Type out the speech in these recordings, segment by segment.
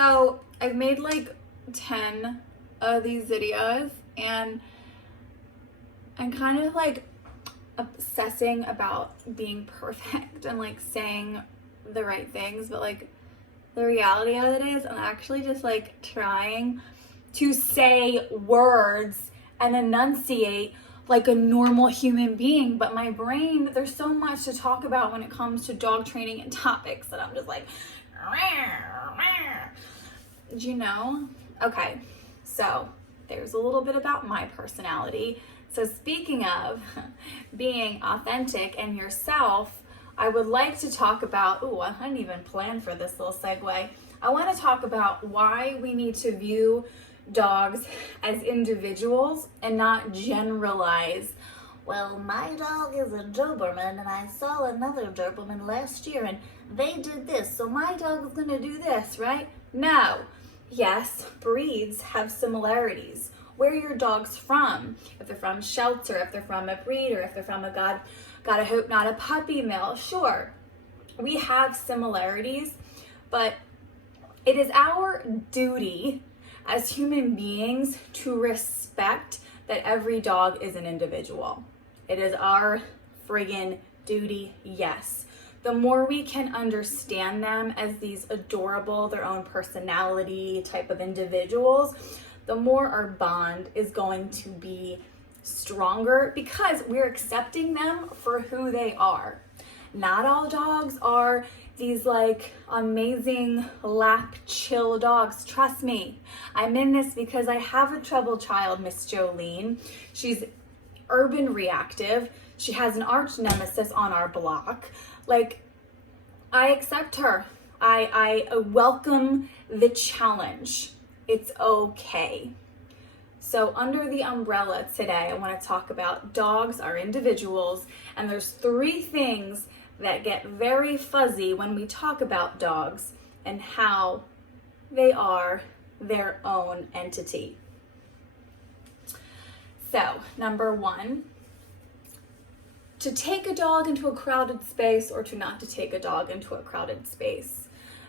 So I've made like 10 of these videos, and I'm kind of like obsessing about being perfect and like saying the right things, but like the reality of it is I'm actually just like trying to say words and enunciate like a normal human being, but my brain, there's so much to talk about when it comes to dog training and topics that I'm just like, did you know? Okay, so there's a little bit about my personality. So speaking of being authentic and yourself, I would like to talk about, I hadn't even planned for this little segue. I want to talk about why we need to view dogs as individuals and not generalize. Well, my dog is a Doberman and I saw another Doberman last year and they did this, so my dog is gonna do this, right? No. Yes, breeds have similarities. Where are your dogs from? If they're from shelter, if they're from a breeder, if they're from a God I hope not a puppy mill, sure. We have similarities, but it is our duty as human beings to respect that every dog is an individual. It is our friggin' duty, yes. The more we can understand them as these adorable, their own personality type of individuals, the more our bond is going to be stronger because we're accepting them for who they are. Not all dogs are these like amazing lap chill dogs. Trust me, I'm in this because I have a troubled child, Miss Jolene. She's urban reactive. She has an arch nemesis on our block. Like, I accept her. I welcome the challenge. It's okay. So under the umbrella today, I want to talk about dogs are individuals, and there's 3 things that get very fuzzy when we talk about dogs and how they are their own entity. So, number 1, to take a dog into a crowded space or to not to take a dog into a crowded space.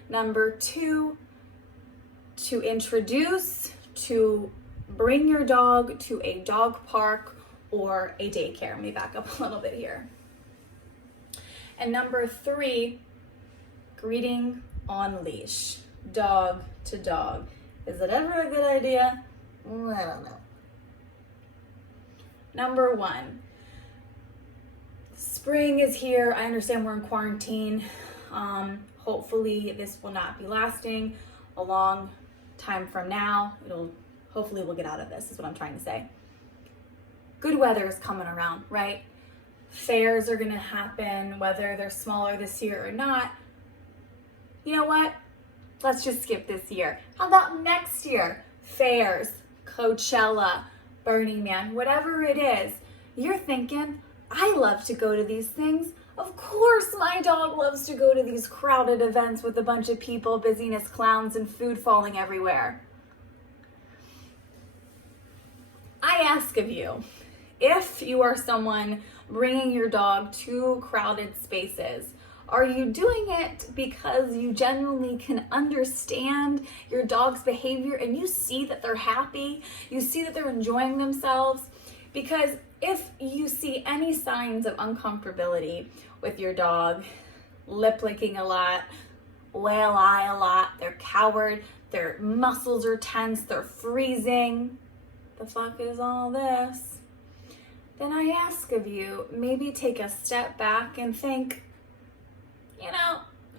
Number 2, to introduce, to bring your dog to a dog park or a daycare. Let me back up a little bit here. And number 3, greeting on leash, dog to dog. Is it ever a good idea? I don't know. Number 1, spring is here. I understand we're in quarantine. Hopefully this will not be lasting a long time from now. Hopefully we'll get out of this, is what I'm trying to say. Good weather is coming around, right? Fairs are gonna happen, whether they're smaller this year or not. You know what? Let's just skip this year. How about next year? Fairs, Coachella, Burning Man, whatever it is. You're thinking, I love to go to these things. Of course my dog loves to go to these crowded events with a bunch of people, busyness clowns, and food falling everywhere. I ask of you, if you are someone bringing your dog to crowded spaces, are you doing it because you genuinely can understand your dog's behavior and you see that they're happy, you see that they're enjoying themselves? Because if you see any signs of uncomfortability with your dog, lip licking a lot, whale eye a lot, they're cowered, their muscles are tense, they're freezing, the fuck is all this? Then I ask of you, maybe take a step back and think, I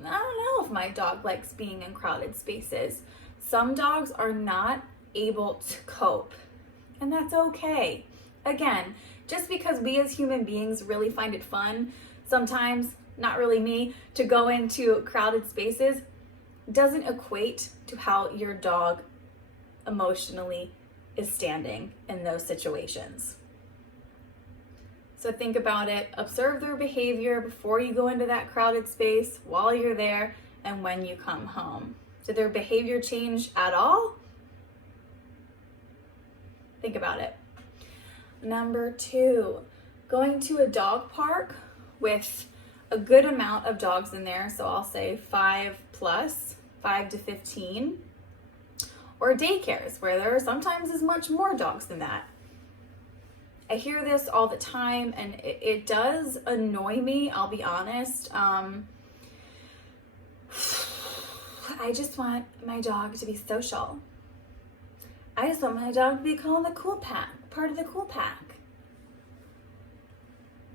don't know if my dog likes being in crowded spaces. Some dogs are not able to cope, and that's okay. Again, just because we as human beings really find it fun, sometimes, not really me, to go into crowded spaces, doesn't equate to how your dog emotionally is standing in those situations. So think about it, observe their behavior before you go into that crowded space, while you're there, and when you come home. Did their behavior change at all? Think about it. Number 2, going to a dog park with a good amount of dogs in there, so I'll say 5 plus, 5 to 15. or daycares where there are sometimes as much more dogs than that. I hear this all the time, and it does annoy me, I'll be honest. I just want my dog to be social. I just want my dog to be called the cool pack, part of the cool pack.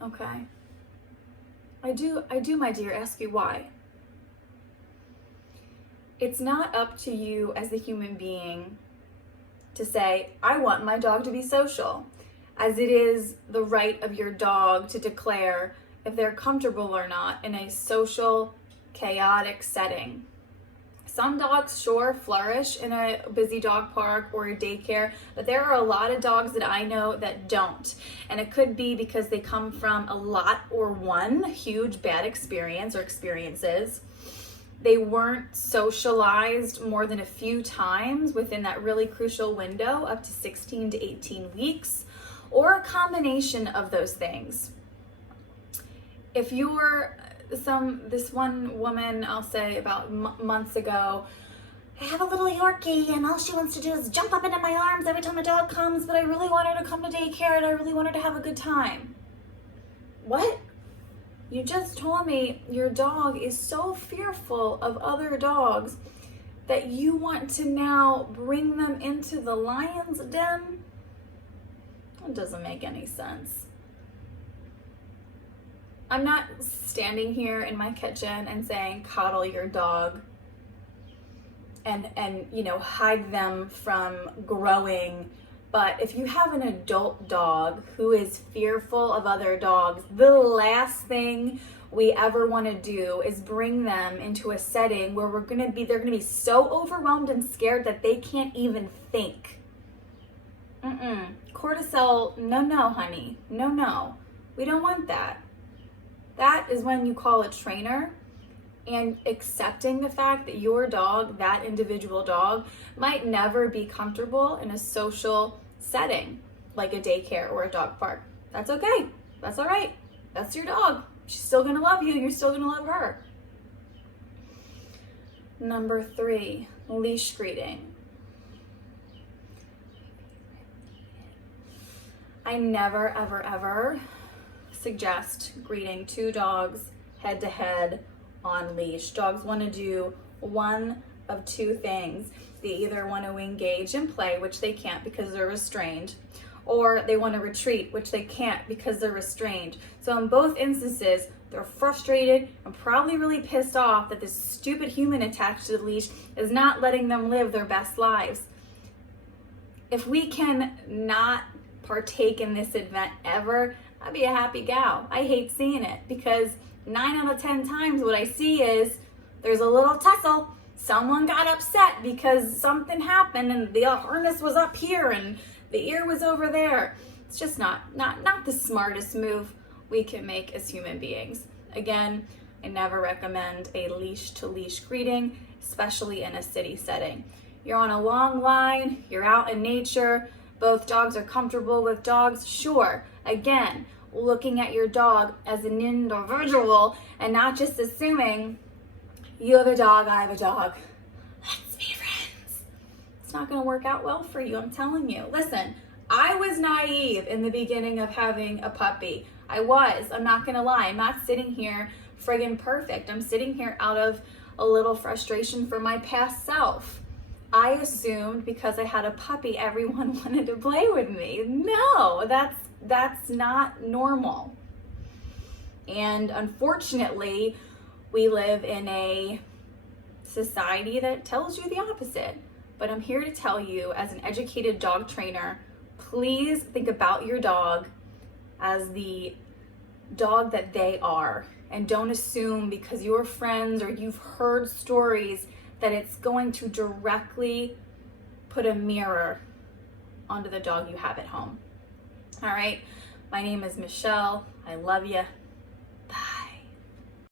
Okay. I do, my dear, ask you why. It's not up to you as a human being to say, I want my dog to be social, as it is the right of your dog to declare if they're comfortable or not in a social, chaotic setting. Some dogs sure flourish in a busy dog park or a daycare, but there are a lot of dogs that I know that don't. And it could be because they come from a lot or one huge bad experience or experiences. They weren't socialized more than a few times within that really crucial window, up to 16 to 18 weeks, or a combination of those things. If you're this one woman, I'll say about months ago, I have a little Yorkie and all she wants to do is jump up into my arms every time a dog comes, but I really want her to come to daycare and I really want her to have a good time. What? You just told me your dog is so fearful of other dogs that you want to now bring them into the lion's den? That doesn't make any sense. I'm not standing here in my kitchen and saying coddle your dog and hide them from growing. But if you have an adult dog who is fearful of other dogs, the last thing we ever want to do is bring them into a setting where they're going to be so overwhelmed and scared that they can't even think. Cortisol, no, honey. No. We don't want that. That is when you call a trainer and accepting the fact that your dog, that individual dog, might never be comfortable in a social setting like a daycare or a dog park. That's okay. That's all right. That's your dog. She's still going to love you and you're still going to love her. Number 3, leash greeting. I never, ever suggest greeting 2 dogs head to head on leash. Dogs want to do one of 2 things. They either want to engage and play, which they can't because they're restrained, or they want to retreat, which they can't because they're restrained. So in both instances, they're frustrated and probably really pissed off that this stupid human attached to the leash is not letting them live their best lives. If we can not partake in this event ever, I'd be a happy gal. I hate seeing it because 9 out of 10 times what I see is there's a little tussle. Someone got upset because something happened and the harness was up here and the ear was over there. It's just not the smartest move we can make as human beings. Again, I never recommend a leash to leash greeting, especially in a city setting. You're on a long line, you're out in nature, both dogs are comfortable with dogs, sure. Again, looking at your dog as an individual and not just assuming you have a dog, I have a dog. Let's be friends. It's not going to work out well for you, I'm telling you. Listen, I was naive in the beginning of having a puppy. I'm not going to lie. I'm not sitting here friggin' perfect. I'm sitting here out of a little frustration for my past self. I assumed because I had a puppy, everyone wanted to play with me. No, that's not normal. And unfortunately, we live in a society that tells you the opposite. But I'm here to tell you, as an educated dog trainer, please think about your dog as the dog that they are. And don't assume because you're friends or you've heard stories that it's going to directly put a mirror onto the dog you have at home. All right, my name is Michelle. I love you. Bye.